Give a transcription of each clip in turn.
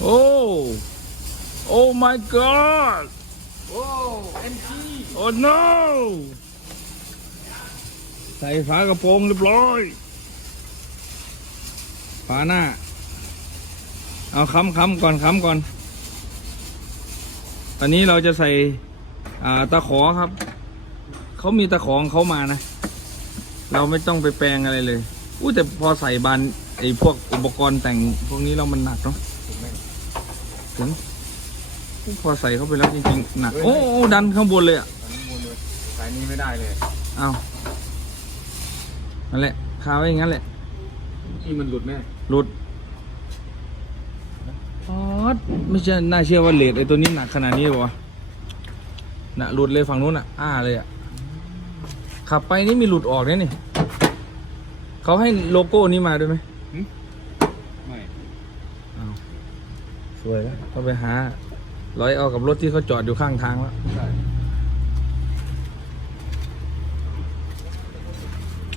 โอ้ โอ้ my god โอ้เอ็มจีโอ้ no ใส่ฝากระโปรงเรียบร้อยฝาหน้า เอาค้ำค้ำก่อนค้ำก่อน ตอนนี้เราจะใส่อ่าตะขอครับ เขามีตะขอของเขามานะ เราไม่ต้องไปแปลงอะไรเลยอู้แต่พอใส่บานไอ้พวกอุปกรณ์แต่งพวกนี้เรามันหนักเนาะ ถูกไหมถึงอู้พอใส่เข้าไปแล้วจริงๆหนักโอ้โอ้ดันข้างบนเลยอะตอนนี้มูลเลยสายนี้ไม่ได้เลยเอานั่นแหละคาไว้อย่างนั้นแหละนี่มันหลุดแม่หลุดอ๋อไม่ใช่น่าเชื่อว่าเลดไอ้ตัวนี้หนักขนาดนี้หรอวะน่ะหลุดเลยฝั่งนู้นอะอ้าเลยอะขับไปนี่มีหลุดออกเนี่ยนี่เขาให้โลโก้นี้มาด้วยไหมไม่ อ้าว สวยแล้วต้องไปหาร้อยเอากับรถที่เขาจอดอยู่ข้างทางแล้วใช่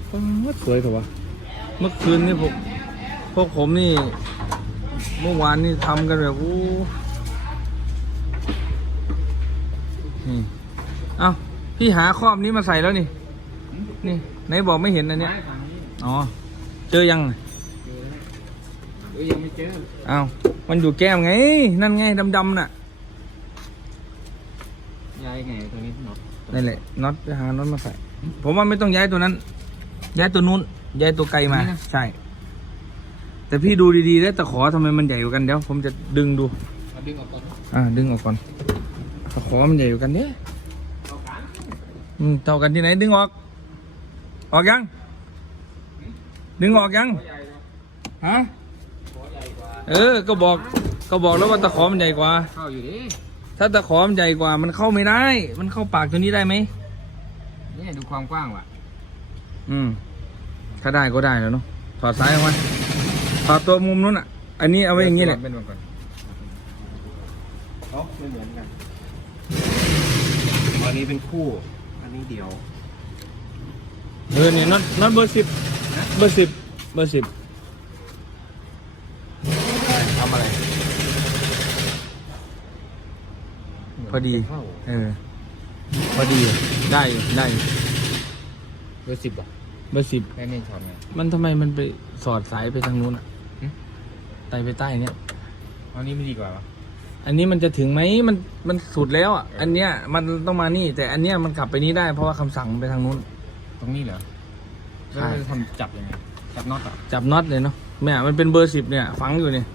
ป๊าดสวยเถอะวะ เมื่อคืนนี่พวกพวกผมนี่ เมื่อวานนี่ทำกันแบบอู้นี่ เอ้า พี่หาครอบนี้มาใส่แล้วนี่ นี่ไหนบอกไม่เห็นอันเนี้ยไม่ฝั่งนี้อ๋อ เจอยังเจอแล้วเอ้ยยังไม่เจอ เอ้า มันอยู่แก้มไง นั่นไงดำๆน่ะย้ายไงตัวนี้เนาะนั่นแหละน็อตไปหาน็อตมาใส่ ผมว่าไม่ต้องย้ายตัวนั้น ย้ายตัวนู้น ย้ายตัวไกลมา ใช่ แต่พี่ดูดีๆแล้วตะขอทำไมมันใหญ่กว่ากันเดี๋ยวผมจะดึงดู เอาดึงออกก่อนอ่า ดึงออกก่อนตะขอมันใหญ่กว่ากันเนี่ยเอาขาอืมเท่ากันที่ไหนดึงออก ออกยัง ดึงออกยัง ใหญ่เนาะฮะหัวใหญ่กว่า เออ ก็บอกก็บอกแล้วว่าตะขอมันใหญ่กว่า เข้าอยู่ดิถ้าตะขอมันใหญ่กว่า มันเข้าไม่ได้ มันเข้าปากตัวนี้ได้ไหมนี่ดูความกว้างว่ะ อืม ถ้าได้ก็ได้แล้วเนาะถอดซ้ายออกมาถอดตัวมุมนู้นอะ อันนี้เอาไว้อย่างนี้แหละเป็นก่อนเขาไม่เหมือนกันอันนี้เป็นคู่ อันนี้เดียว เออเนี่ยน็อตน็อตเบอร์สิบเบอร์สิบเบอร์สิบ ทำอะไร พอดี เข้าเออ พอดีได้อยู่ได้อยู่เบอร์สิบอะเบอร์สิบ แม่นี่ถอดไง มันทำไมมันไปสอดสายไปทางนู้นอะหึ ไตไปใต้เนี่ยอันนี้ไม่ดีกว่าวะ อันนี้มันจะถึงไหมมันมันสุดแล้วอะอันเนี้ยมันต้องมานี่ แต่อันเนี้ยมันกลับไปนี้ได้เพราะว่าคำสั่งมันไปทางนู้น ตรงนี้เหรอใช่ แล้วจะทำจับยังไง จับน็อตอะจับน็อตเลยเนาะแม่มันเป็นเบอร์สิบเนี่ย ฝังอยู่เนี่ย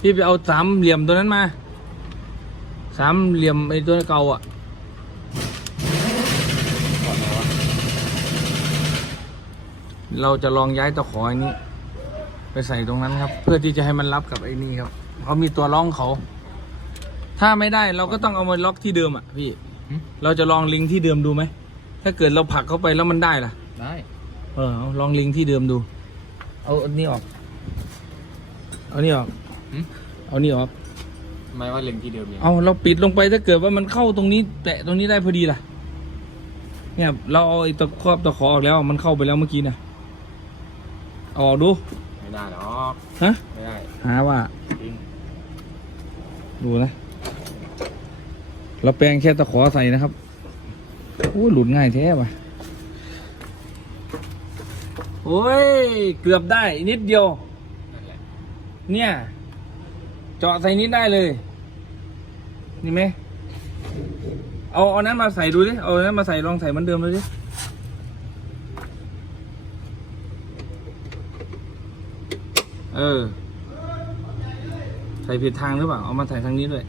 พี่ไปเอาสามเหลี่ยมตัวนั้นมา สามเหลี่ยมไอ้ตัวเก่าอะถอดไหนวะเราจะลองย้ายตะขออันนี้ ไปใส่ตรงนั้นครับ เพื่อที่จะให้มันรับกับไอ้นี่ครับเขามีตัวล็อกเขา ถ้าไม่ได้เราก็ต้องเอามาล็อกที่เดิมอะพี่หึเราจะลองลิงที่เดิมดูไหม ถ้าเกิดเราผลักเข้าไปแล้วมันได้ล่ะ ได้ เออเอาลองลิงที่เดิมดู เอาอันนี้ออก เอานี่ออกหึเอานี่ออกทำ ไมว่าเล็งที่เดิมเนี่ยเอาเราปิดลงไปถ้าเกิดว่ามันเข้าตรงนี้ แตะตรงนี้ได้พอดีล่ะ เนี่ย เราเอาไอ้ตะครอบตะขอออกแล้วมันเข้าไปแล้วเมื่อกี้นะเอาออกดูไม่ได้หรอกฮะไม่ได้หาว่า จริงดูนะ เราแปลงแค่ตะขอใส่นะครับโอ้ยหลุดง่ายแท้ว่ะโอ้ย เกือบได้นิดเดียว นั่นแหละ เนี่ย เจาะใส่นิดได้เลยนี่ไหมเอาเอานั้นมาใส่ดูดิเอาอันนั้นมาใส่ลองใส่เหมือนเดิมเลยดิเออ ใส่ผิดทางหรือเปล่า เอามาใส่ทางนี้ด้วย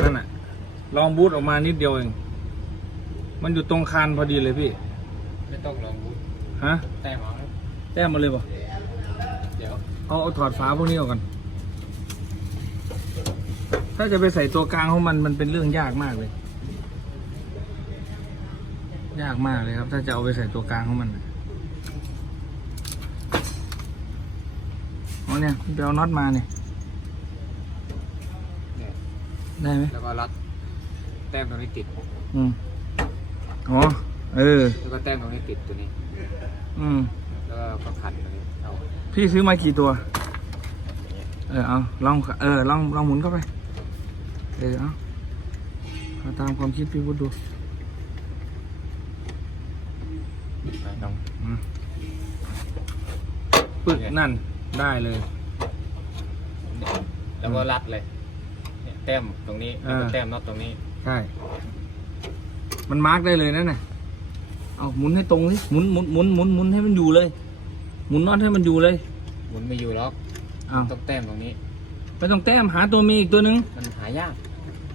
นั่นน่ะลองบูทออกมานิดเดียวเอง มันอยู่ตรงคานพอดีเลยพี่ ไม่ต้องลองบูท ฮะ แต้มเอาครับแต้มมาเลยป่ะเดี๋ยวเอาเอาถอดฝาพวกนี้ออกก่อนถ้าจะไปใส่ตัวกลางของมันมันเป็นเรื่องยากมากเลย ยากมากเลยครับ ถ้าจะเอาไปใส่ตัวกลางของมันน่ะเอาเนี่ยไปเอาน็อตมาเนี่ยเนี่ยได้ไหมแล้วก็รัด แต้มตรงนี้ติด อืมอ๋อ เอเออแล้วก็แต้มตรงนี้ติดตัวนี้ อืม แล้วก็ขันตรงนี้เอาพี่ซื้อมากี่ตัว เออเอาลองเออลองลองหมุนเข้าไป เออเอาเอาตามความคิดพี่วุฒิดูไปน้องอืมปึ๊กนั่นได้เลย แล้วก็รัดเลยเนี่ยแต้มตรงนี้เอแล้วอก็แต้มน็อตตรงนี้ ใช่ มันมาร์กได้เลยนั่นน่ะ เอาหมุนให้ตรงสิหมุนหมุนหมุนหมุนหมุนให้มันอยู่เลย หมุนน็อตให้มันอยู่เลยหมุนไม่อยู่ล็อกเอาต้องแต้มตรงนี้ไม่ต้องแต้มหาตัวมีอีกตัวหนึงมันหายาก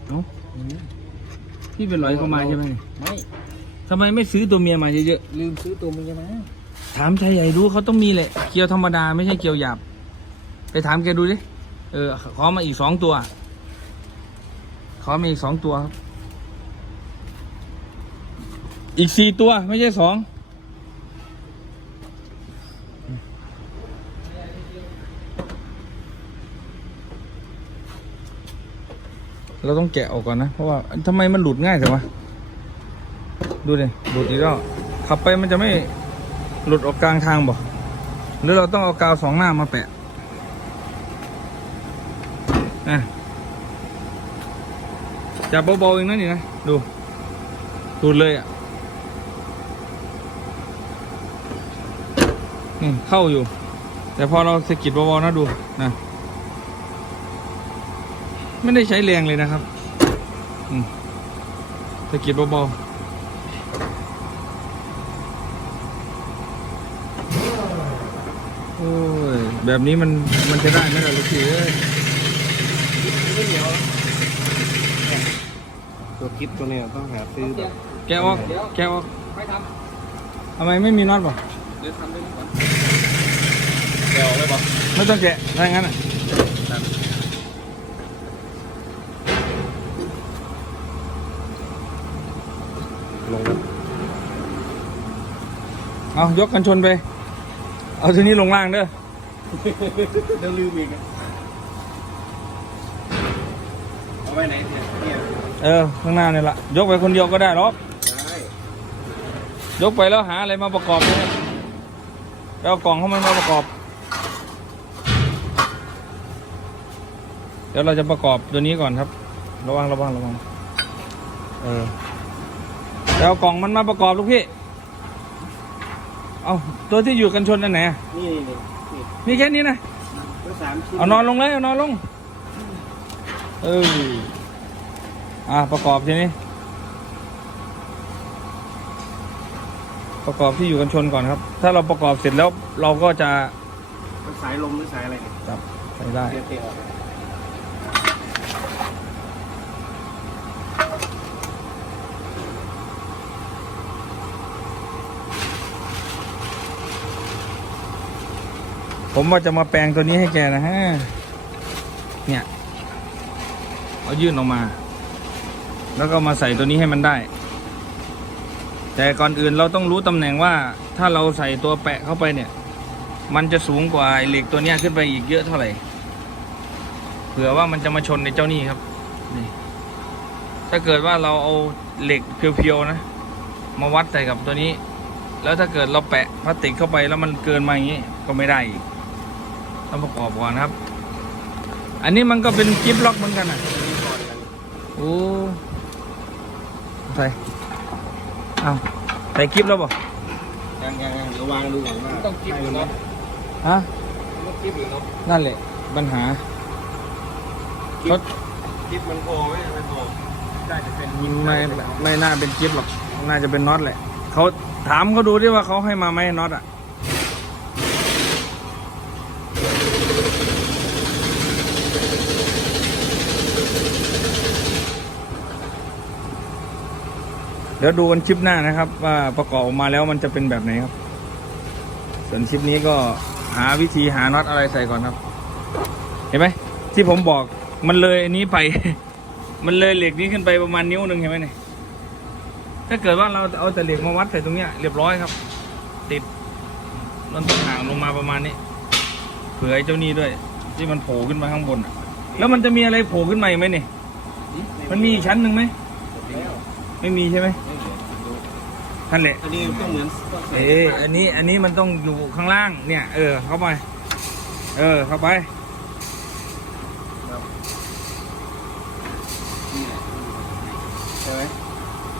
เอาพี่เป็นร้อยเข้ามาใช่ไหมไม่ทำไมไม่ซื้อตัวเมียมาเยอะลืมซื้อตัวมันยังไงๆถามชายใหญ่ดูเขาต้องมีแหละเกียวธรรมดาไม่ใช่เกียวหยาบ ไปถามแกดูดิเออขอมาอีกสองตัวขอมาอีกสองตัวครับ อีกสี่ตัวไม่ใช่สองเราต้องแกะออกก่อนนะ เพราะว่าทำไมมันหลุดง่ายจังวะดูดิหลุดอีกแล้วขับไปมันจะไม่หลุดออกกลางทางบ่หรือเราต้องเอากาวสองหน้ามาแปะอะจับเบาๆเองนะนี่นะ ดูหลุดเลยอะ นี่เข้าอยู่ แต่พอเราสะกิดเบาๆนะดูนะไม่ได้ใช้แรงเลยนะครับอืมสะกิดเบาๆโอ้ย แบบนี้มันมันจะได้ไหมล่ะลูกพี่เอ้ยตัวคิดตัวเนี้ยต้องหาซื้อแบบแกะออก แกะออกไม่ททำไมไม่มีน็อตป่ะำเดี๋ยวทำด้วยก่อนเดี๋ยวเลยบอกไม่ต้องแกะถ้าอย่างนั้นอะลงแล้วเอายกกันชนไป เอาทีนี้ลงล่างเด้อเดี๋ยวลืมอีกนะเอาไว้ไหนเนี่ยเนี่ยเออ ข้างหน้านี่ละยกไปคนเดียวก็ได้หรอก ได้ ยกไปแล้วหาอะไรมาประกอบเลย ไปเอากล่องเข้ามันมาประกอบ เดี๋ยวเราจะประกอบตัวนี้ก่อนครับ ระวังระวังระวังเออไปเอากล่องมันมาประกอบลูกพี่ เอาตัวที่อยู่กันชนอันไหนอะนี่นี่นี่มีแค่นี้นะ ตัวสามชิ้นเอานอนลงเลยเอานอนลง เอออะประกอบทีนี้ ประกอบที่อยู่กันชนก่อนครับ ถ้าเราประกอบเสร็จแล้วเราก็จะตัวสายลมหรือสายอะไรเนี่ยจับใช้ได้ เตียเตียออกเลยผมว่าจะมาแปลงตัวนี้ให้แกนะฮะ เนี่ย เอายื่นออกมา แล้วก็มาใส่ตัวนี้ให้มันได้ แต่ก่อนอื่นเราต้องรู้ตำแหน่งว่าถ้าเราใส่ตัวแปะเข้าไปเนี่ย มันจะสูงกว่าเหล็กตัวนี้ขึ้นไปอีกเยอะเท่าไหร่เผื่อว่ามันจะมาชนในเจ้านี่ครับนี่ถ้าเกิดว่าเราเอาเหล็กเพียวๆนะ มาวัดใส่กับตัวนี้ แล้วถ้าเกิดเราแปะพลาสติกเข้าไปแล้วมันเกินมาอย่างนี้ก็ไม่ได้อีกต้องประกอบก่อนครับ อันนี้มันก็เป็นกิฟล็อกเหมือนกันอะโอ้ใส่ เอาใส่กิฟแล้วบ่ยังยังยังเดี๋ยววางดูก่อนว่าต้องคิดอยู่เนาะฮะต้องคิดอยู่เนาะนั่นแหละปัญหาเขาคิดมันพอไหมไม่พอได้จะเป็นไม่ไม่น่าเป็นกิฟหรอกน่าจะเป็นน็อตแหละเขาถามเขาดูดิว่าเขาให้มาไหมน็อตอะ เดี๋ยวดูกันคลิปหน้านะครับ ว่าประกอบออกมาแล้วมันจะเป็นแบบไหนครับ ส่วนคลิปนี้ก็หาวิธีหาน็อตอะไรใส่ก่อนครับ เห็นไหมที่ผมบอกมันเลยอันนี้ไป มันเลยเหล็กนี้ขึ้นไปประมาณนิ้วหนึ่งเห็นไหมเนี่ยถ้าเกิดว่าเราเอาแต่เหล็กมาวัดใส่ตรงเนี้ยเรียบร้อยครับ ติดมันต้องห่างลงมาประมาณนี้ เผื่อไอ้เจ้านี่ด้วย ที่มันโผล่ขึ้นมาข้างบนอะแล้วมันจะมีอะไรโผล่ขึ้นมาอีกไหมเนี่ยมันมีอีกชั้นหนึ่งไหมไม่มีใช่ไหม นั่นแหละ อันนี้ก็เหมือนต้องใส่เอออันนี้ อันนี้มันต้องอยู่ข้างล่าง เนี่ย เออ เข้าไป เออ เข้าไปนี่แหละใช่ไหม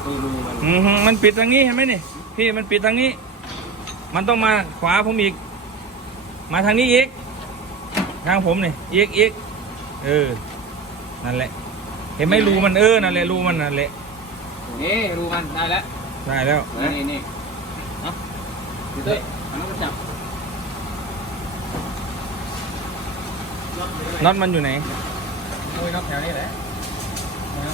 นี่รูมันอืมฮึมันปิดทางนี้เห็นไหมนี่พี่มันปิดทางนี้ มันต้องมาขวาผมอีก มาทางนี้อีก ทางผมนี่อีกอีกเออ นั่นแหละ เห็นไหมรูมันเออ นั่นแหละรูมันนั่นแหละนี่รูมันได้แล้ว ได้แล้วนี่นี่นี่เนาะพี่ตุ้ยอันนั้นก็จับน็อตมันอยู่ไหนมุ้ยน็อกแถวนี้แหละ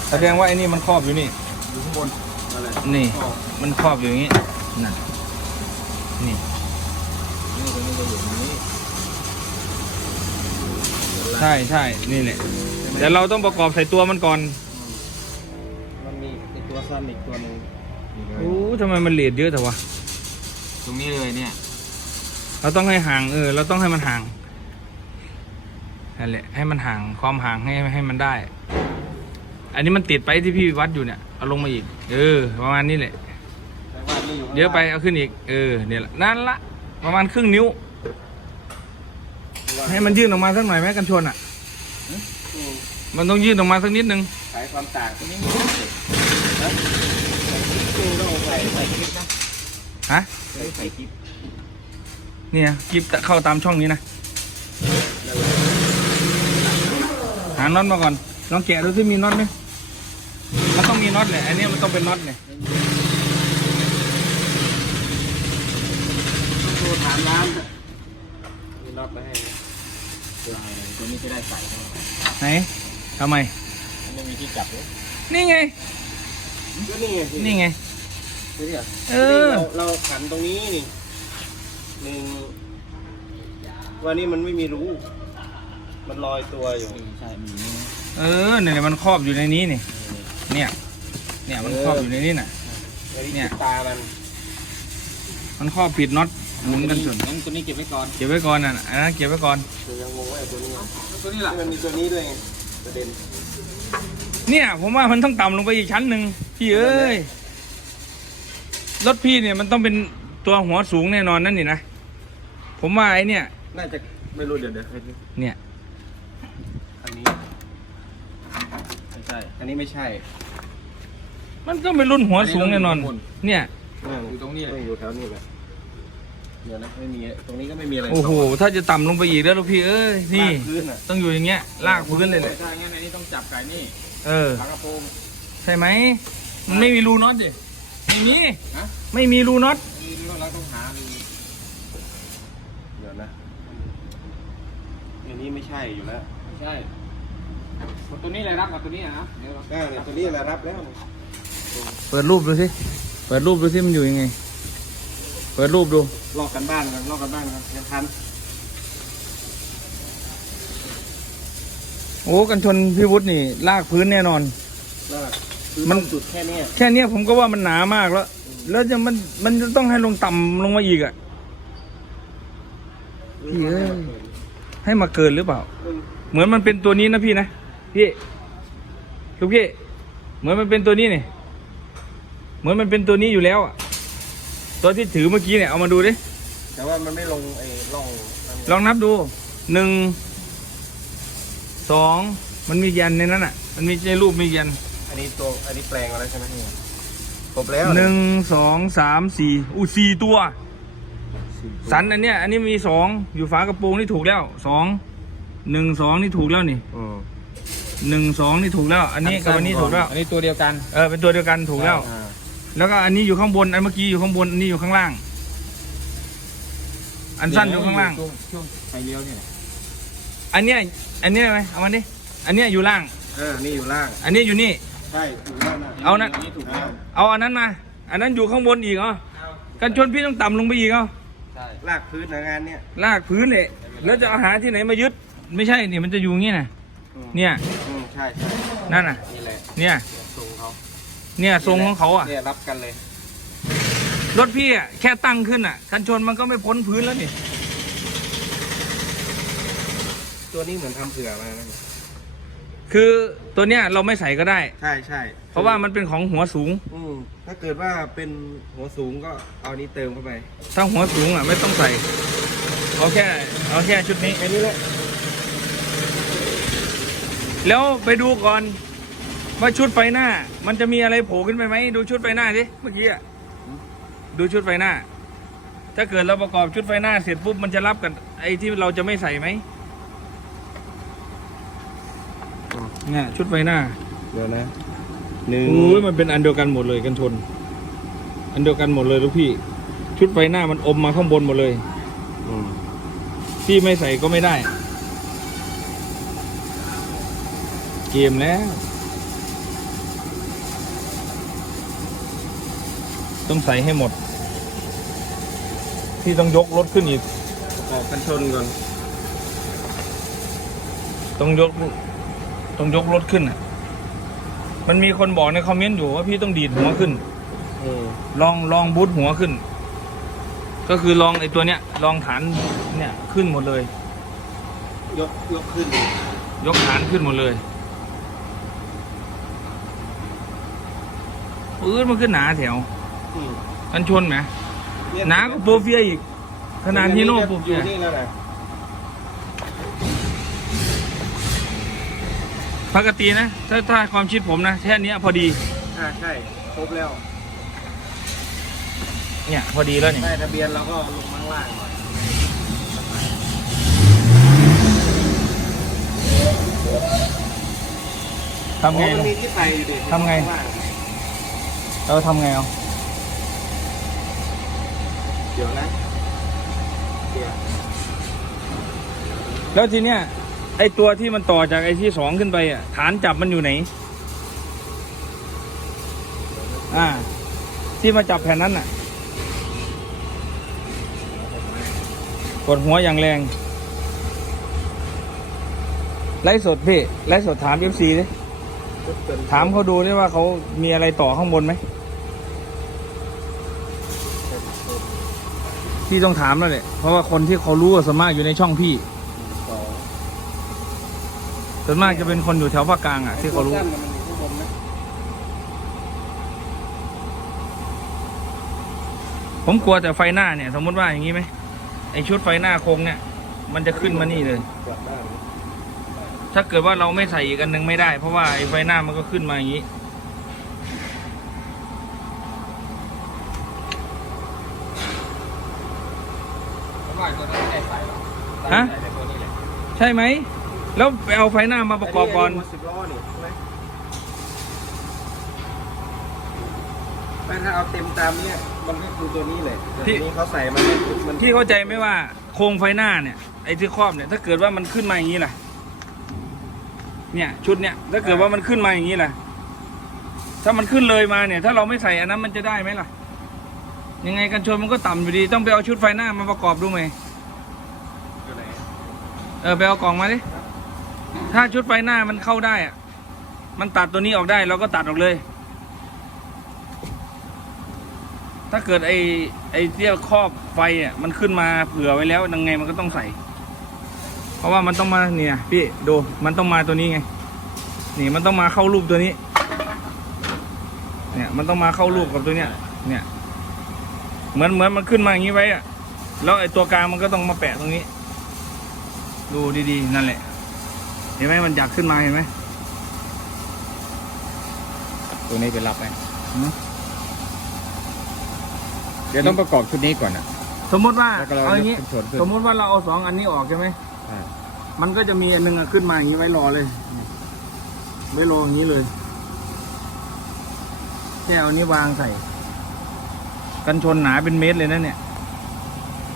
แสดงว่าไอ้นี่มันครอบอยู่นี่ อยู่ข้างบนอะไรนี่อ๋อมันครอบอยู่อย่างนี้น่ะนี่นี่ตัวนี้ก็อยู่ตรงนี้ใช่ใช่นี่แหละแต่เราต้องประกอบใส่ตัวมันก่อน มันมีไอ้ตัวสั้นอีกตัวหนึ่ง โอ้ทำไมมันเลดเยอะแต่วะ ตรงนี้เลยเนี่ย เราต้องให้ห่างเออ เราต้องให้มันห่างนั่นแหละให้มันห่างความห่างให้ให้มันได้ อันนี้มันติดไปที่พี่วัดอยู่เนี่ยเอาลงมาอีก เออ ประมาณนี้แหละแต่ว่านี่อยู่ข้างเดี๋ยวไปเอาขึ้นอีก เออเนี่ยแหละนั่นละ ประมาณครึ่งนิ้วล่างให้มันยื่นออกมาสักหน่อยไหมกันชนอะอืมมันต้องยื่นออกมาสักนิดนึงขายความต่างตรงนี้ มีนะใส่คลิปต้องใส่ใส่คลิปนะฮะใส่ใส่คลิปเนี่ยกิบเข้าตามช่องนี้นะหาน็อตมาก่อนลองแกะดูที่มีน็อตไหมมันต้องมีน็อตแหละอันนี้มันต้องเป็นน็อตเนี่ยต้องโทรถามร้านมีน็อตมาให้ไหมตัวนี้จะได้ใส่ไหนทำไมมันไม่มีที่จับเลยนี่ไงก็นี่ไงสินี่ไง นี่ไงเออ เราเราขันตรงนี้นี่หนึ่งว่านี่มันไม่มีรูมันลอยตัวอยู่ใช่มีนี่เออเนี่ยมันครอบอยู่ในนี้นี่ เนี่ย เนี่ยมันครอบอยู่ในนี้น่ะไอ้เนี่ยตามันมันครอบปิดน็อตหมุนกันส่วนงั้นตัวนี้เก็บไว้ก่อนเก็บไว้ก่อนน่ะอันนั้นเก็บไว้ก่อนคือยังงงว่าไอ้ตัวนี้ตัวนี้ที่ล่ะมันมีตัวนี้ด้วยไงประเด็นเนี่ย ผมว่ามันต้องต่ำลงไปอีกชั้นหนึ่งพี่เอ้ย รถพี่เนี่ยมันต้องเป็นตัวหัวสูงแน่นอนนั่นนี่นะ ผมว่าไอ้เนี่ย น่าจะไม่รู้เดี๋ยวเดี๋ยวให้ดูเนี่ย อันนี้ไม่ใช่ อันนี้ไม่ใช่มันก็เป็นรุ่นหัวสูงแน่นอน เนี่ย อยู่ตรงนี้เลยต้องอยู่แถวนี้แหละเดี๋ยวนะไม่มีตรงนี้ก็ไม่มีอะไรโอ้โหถ้าจะต่ำลงไปอีกแล้วลูกพี่เอ้ยนี่ลากพื้นอะต้องอยู่อย่างเงี้ยลากพื้นเลยแหละใช่งั้นอันนี้ต้องจับไก่นี่เออฝากระโปรงใช่ไหมมันไม่มีรูน็อตดิ ไม่มีฮะ ไม่มีรูน็อตนี่เราต้องหาดูเดี๋ยวนะอันนี้ไม่ใช่อยู่แล้วไม่ใช่ตัวนี้เลยรับกับตัวนี้นะเดี๋ยวเราอ่าเนี่ยตัวนี้แหละรับแล้วเปิดรูปดูสิเปิดรูปดูสิมันอยู่ยังไง เปิดรูปดู ลอกกันบ้านกันลอกกันบ้านกันยังทันโอ้กันชนพี่วุฒินี่ ลากพื้นแน่นอน ลาก คือมันต้องจุดแค่เนี้ยแค่เนี้ยผมก็ว่ามันหนามากแล้ว แล้วจะมันมันจะต้องให้ลงต่ำลงมาอีกอะ พี่เอ้ย ให้มาเกินหรือเปล่า เหมือนมันเป็นตัวนี้นะพี่นะพี่ลูกพี่เหมือนมันเป็นตัวนี้นี่เหมือนมันเป็นตัวนี้อยู่แล้วอะตัวที่ถือเมื่อกี้เนี่ยเอามาดูดิแต่ว่ามันไม่ลงไอ้ร่องนั่นลองนับดูหนึ่งสองมันมียันในนั้นอะมันมีในรูปมียันอัน นี้ตัวอันนี้แปลงมาแล้วใช่ไหมครบแล้วหนึ่งสองสามสี่อู้สี่ตัวสี่ตัว สันอันเนี้ยอันนี้มีสองอยู่ฝากระโปรงนี่ถูกแล้วสองหนึ่งสองนี่ถูกแล้วนี่อืมหนึ่งสองนี่ถูกแล้ว อันนี้กับอันนี้ถูกแล้วอันนี้ตัวเดียวกันเออเป็นตัวเดียวกันถูกแล้ว อ่าแล้วก็อันนี้อยู่ข้างบนอันเมื่อกี้อยู่ข้างบนอันนี้อยู่ข้างล่าง อันสั้นอยู่ข้างล่าง ช่วช่วงไฟเลี้ยวเนี่ยอันเนี้ยอันเนี้ยไหมเอามันดิอันเนี้ยอยู่ล่าง เออนี่อยู่ล่าง อันนี้อยู่นี่ ใช่ถูกแล้วนะเอานะนนี้ถูกแล้วเอาอันนั้นมา อันนั้นอยู่ข้างบนอีกเหรอกันชนพี่ต้องต่ำลงไปอีกเหรอใช่ลากพื้นนะงานเนี้ยลากพื้นเลยแล้วจะเอาหาที่ไหนมายึด ไม่ใช่นี่มันจะอยู่อย่างงี้นะอืมเนี่ย อืมใช่ใช่นั่นน่ะ นี่แหละเนี่ย ทรงเขาเนี่ยทรงของเขาอะ เนี่ยรับกันเลยรถพี่อะแค่ตั้งขึ้นอะ กันชนมันก็ไม่พ้นพื้นแล้วนี่ ตัวนี้เหมือนทำเผื่อมานะ คือตัวเนี้ยเราไม่ใส่ก็ได้ ใช่ใช่เพราะว่ามันเป็นของหัวสูง อืมถ้าเกิดว่าเป็นหัวสูงก็เอานี้เติมเข้าไปถ้าหัวสูงอะไม่ต้องใส่เอาแค่เอาแค่ชุดนี้ แค่นี้แหละแล้วไปดูก่อนว่าชุดไฟหน้า มันจะมีอะไรโผล่ขึ้นไปไหมดูชุดไฟหน้าสิเมื่อกี้อะดูชุดไฟหน้า ถ้าเกิดเราประกอบชุดไฟหน้าเสร็จปุ๊บมันจะรับกับไอ้ที่เราจะไม่ใส่ไหม เนี่ยชุดไฟหน้าเดี๋ยวนะหนึ่งโอ้ยมันเป็นอันเดียวกันหมดเลยกันชน อันเดียวกันหมดเลยลูกพี่ ชุดไฟหน้ามันอมมาข้างบนหมดเลยอืมพี่ไม่ใส่ก็ไม่ได้ เกมแล้ว ต้องใส่ให้หมด พี่ต้องยกรถขึ้นอีกประกอบกันชนก่อน ต้องยก ต้องยกรถขึ้นอะ มันมีคนบอกในคอมเมนต์อยู่ว่าพี่ต้องดีดหัวขึ้นอืมลองลองบูทหัวขึ้น ก็คือลองไอ้ตัวเนี้ย ลองฐานเนี่ยขึ้นหมดเลย ยกยกขึ้น ยกฐานขึ้นหมดเลยปื้นมันขึ้นหนาแถวอืมกันชนไหมเยหนาก็โปรเฟียอีก ขนาดฮีโน่โปรอเฟียยู่นี่แล้วนะ ปกตินะ ถ้าถ้าความคิดผมนะ แค่เนี้ยพอดี อ่าใช่ครบแล้วเนี่ย พอดีแล้วเนี่ยได้ทะเบียนเราก็ลงมาข้างล่างหน่อยทำไงอ๋อมันล่ะมีที่ไทยอยู่ดิทำไงข้าล่าเราทำไงเอาเดี๋ยวนะเดี๋ยวแล้วทีเนี้ย ไอตัวที่มันต่อจากไอที่สองขึ้นไปอะ ฐานจับมันอยู่ไหน อ่า ที่มาจับแผ่นนั้นน่ะ กดหัวอย่างแรง ไลฟ์สดพี่ ไลฟ์สดถามเอฟซีดิถามเขาดูดิว่าเขามีอะไรต่อข้างบนไหมพี่ต้องถามแล้วแหละเพราะว่าคนที่เขารู้ส่วนมากอยู่ในช่องพี่ ส่วนมากจะเป็นคนอยู่แถวภาคกลางอะที่เขารู้ ผมกลัวแต่ไฟหน้าเนี่ย สมมติว่าอย่างนี้ไหมไอชุดไฟหน้าโคงเนี่ย มันจะขึ้นมานี่เลย ถ้าเกิดว่าเราไม่ใส่อีกอันหนึ่งไม่ได้ เพราะว่าไอไฟหน้ามันก็ขึ้นมาอย่างนี้ ฮะ ใช่ไหม แล้วไปเอาไฟหน้ามาประกอบก่อนนนี้สิบล้อนี่ใช่ไหมไม่ถ้าเอาเต็มตามเนี้ยมันก็คือตัวนี้เลยแต่พี่ทีนี้เขาใส่มันไม่มันพี่เข้าใจไหมว่าโครงไฟหน้าเนี่ยไอ้ที่ครอบเนี่ย ถ้าเกิดว่ามันขึ้นมาอย่างนี้ล่ะ เนี่ย ชุดเนี่ยถ้าเกิดว่ามันขึ้นมาอย่างนี้ล่ะ ถ้ามันขึ้นเลยมาเนี่ย ถ้าเราไม่ใส่อันนั้นมันจะได้ไหมล่ะ ยังไงกันชนมันก็ต่ำอยู่ดี ต้องไปเอาชุดไฟหน้ามาประกอบดูไหมอยู่ไหนเออไปเอากล่องมาดิ ถ้าชุดไฟหน้ามันเข้าได้อะมันตัดตัวนี้ออกได้เราก็ตัดออกเลย ถ้าเกิดไอ้ไอ้เที่ยครอบไฟอะมันขึ้นมาเผื่อไว้แล้วยังไงมันก็ต้องใส่ เพราะว่ามันต้องมาเนี่ยพี่ดูมันต้องมาตัวนี้ไง นี่มันต้องมาเข้ารูปตัวนี้ เนี่ยมันต้องมาเข้ารูปกับตัวเนี้ย เนี่ย เหมือนเหมือนมันขึ้นมาอย่างนี้ไว้อะ แล้วไอ้ตัวกลางมันก็ต้องมาแปะตรงนี้ ดูดีๆนั่นแหละ เห็นไหมมันอยากขึ้นมาเห็นไหมตัวนี้เป็นรับไหมอืมเดี๋ยวต้องประกอบชุดนี้ก่อนอะ สมมติว่าแล้วก็เราเอาอย่างนี้ขึ้นชนขึ้น สมมติว่าเราเอาสองอันนี้ออกใช่ไหมอ่ามันก็จะมีอันหนึงอะขึ้นมาอย่างนี้ไว้รอเลยไว้รออย่างนี้เลยแค่เอานี้วางใส่ กันชนหนาเป็นเมตรเลยนะเนี่ย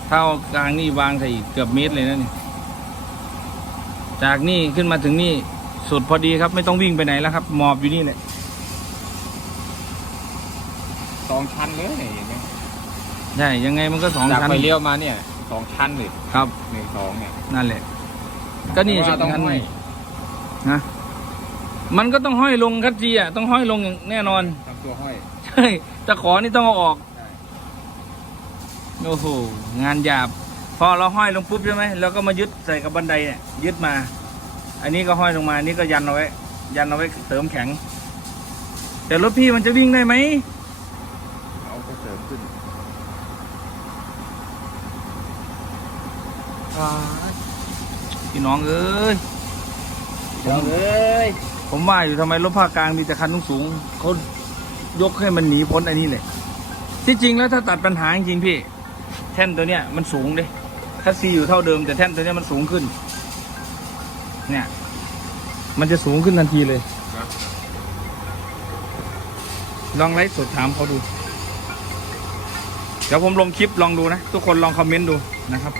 ถ้าเอากลางนี่วางใส่อีกเกือบเมตรเลยนะเนี่ย จากนี่ขึ้นมาถึงนี่สุดพอดีครับ ไม่ต้องวิ่งไปไหนแล้วครับ หมอบอยู่นี่แหละสองชั้นเลยอย่างเงี้ยใช่ยังไงมันก็สองจากชั้นไฟเลี้ยวมาเนี่ยสองชั้นเลยครับ หนึ่งสองเนี่ยนั่นแหละ ก็นี่เพราะว่าต้องชั้นห้อยนะมันก็ต้องห้อยลงคัดจีอะต้องห้อยลงอย่างแน่นอน ทำตัวห้อย ใช่ตะขอนี่ต้องเอาออก ใช่ โอ้โห งานหยาบ พอเราห้อยลงปุ๊บใช่ไหมแล้วก็มายึดใส่กับบันไดเนี่ยยึดมา อันนี้ก็ห้อยลงมาอันนี้ก็ยันเอาไว้อยันเอาไว้เติมแข็ง แต่รถพี่มันจะวิ่งได้ไหมเอาก็เสริมขึ้นพี่น้องเอ้ยเดี๋ยวเอ้ยผมว่าอยู่ทำไมรถภาคกลางมีแต่คันสูงๆเขายกให้มันหนีพ้นอันนี้เลยที่จริงแล้วถ้าตัดปัญหาจริงๆพี่แท่นตัวเนี้ยมันสูงเลย คัสซีอยู่เท่าเดิมแต่แท่นตัวเนี้ยมันสูงขึ้น เนี่ย มันจะสูงขึ้นทันทีเลยครับลองไลฟ์สดถามเขาดู เดี๋ยวผมลงคลิปลองดูนะ ทุกคนลองคอมเมนต์ดูนะครับ